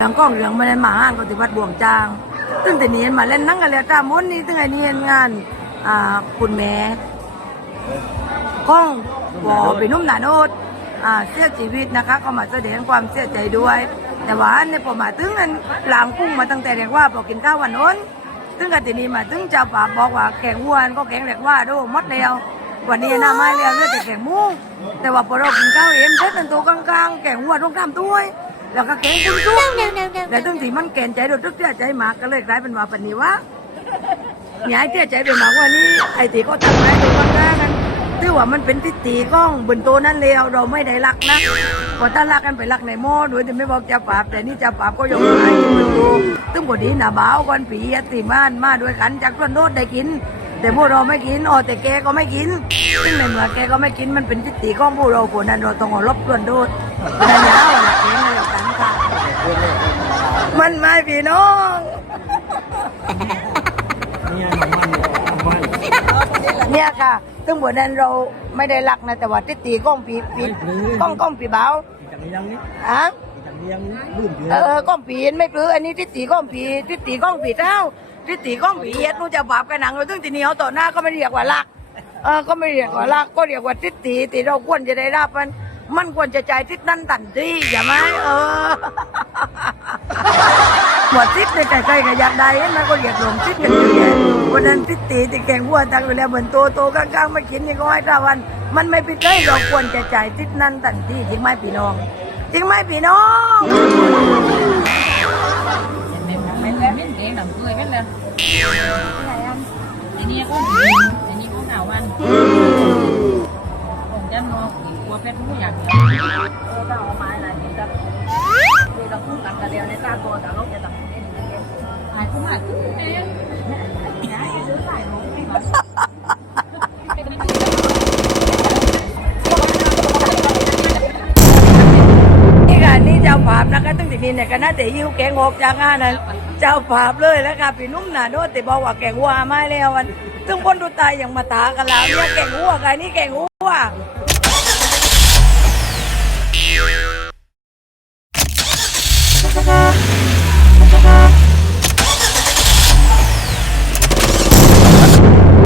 หลังกล้องเหลืองมาเล่นหมาห้างก็ติวัดบ่วงจางตึ้งแต่นียนมาเล่นนั่งกันแล้วตามมนนี่ตึ้งไอ้นียนงานอ่าคุณแม่ก้องบอไปนุ่มหนาโนดอ่าเสียชีวิตนะคะ ก็มาแสดงความเสียใจด้วย แต่ว่าในพอมาถึงอันหลังกุ้งมาตั้งแต่เรียกว่าพอกกินข้าววันโน้นตึ้งกันทีนี้มาตึ้งเจ้าป่าบอกว่าแกงวัวก็แกงเรียกว่าดูหมดแล้ววันนี้หน้าไม้แล้วเลือแต่แกงหมูแต่ว่าพอเรากินข้าวเอ็มเสร็จตันตัวกลางๆแกงวัวต้องทำด้วย แล้วก็แกงกุ้งซุปแต่ตั้งที่มันแกนใจโดนทุกเสียใจมากก็เลยกลายเป็นว่าปันนี้ว่ามีไอ้เสียใจไปมากกว่านี้ไอ้ตีก็ทำไรตัวกลางๆกันถือว่ามันเป็นทิฏฐิก้องบนโตนั่นเลวเราไม่ได้รักนะพอถ้ารักกันไปรักในหม้อโดยที่ไม่บอกเจ้าปราบแต่นี่เจ้าปราบก็ยกมือให้บนโตตึงบดีหนาบ่าวกันผีอติมานมาด้วยกันจากต้นโนดได้กินแต่พวกเราไม่กินอ๋อแต่แกก็ไม่กินซึ่งในเมื่อแกก็ไม่กินมันเป็นทิฏฐิของพวกเราคนนั้นเราต้องเอาลบต้นโดดนั่นยาวหลักเองในหลักการค่ะ มันไม่พี่น้องเนี่ยค่ะซึ่งบนนั้นเราไม่ได้รักนะแต่ว่าติดตีก้องปีปีก้องก้องปีเบาจังนี้ยงนี่อะจังเลี้ยงลื่นเดือเออก้องปีนไม่ปลื้ออันนี้ติดตีก้องปีติดตีก้องปีเท้าติดตีก้องปีเอ็ดนู้จะบาปกันหนังเราตึงตีเหนียวต่อหน้าก็ไม่เรียกว่ารักเออก็ไม่เรียกว่ารักก็เรียกว่าติดตีตีเราควรจะได้รับมัน มันควรจะใจทิศนั้นตันทีอย่าไหมเออ หมวดทิศในใจใครก็อยากได้เห็นไหมันก็เรียกหลงทิศกันอยู่เนี่ยวันนั้นทิศตีติแกงวัวตังอยู่แล้วเหมือนโตโตๆกลางๆมากินนี่ก็ให้ตาวัน มันไม่ผิดเลยเราควรจะจ่ายทิศนั้นตันทีจริงไหมพี่น้องจริงไหมพี่น้องไม่ไม่ไม่เด็กหนังเกยไม่เลยทีนี้ก็ทีนี้ก็ ภาพนะคะตั้งแต่นี้เนี่ยก็น่าจะยิ้วแกงออกจากงานนั้นเจ้าภาพเลยแล้วค่ะพี่นุ่มหนาโดดแต่บอกว่าแกงวัวไมาแล้ววันซึ่งคนดูตายอย่างมาตากันแล้วเนี่ยแกงวัวกันนี่แกงวัว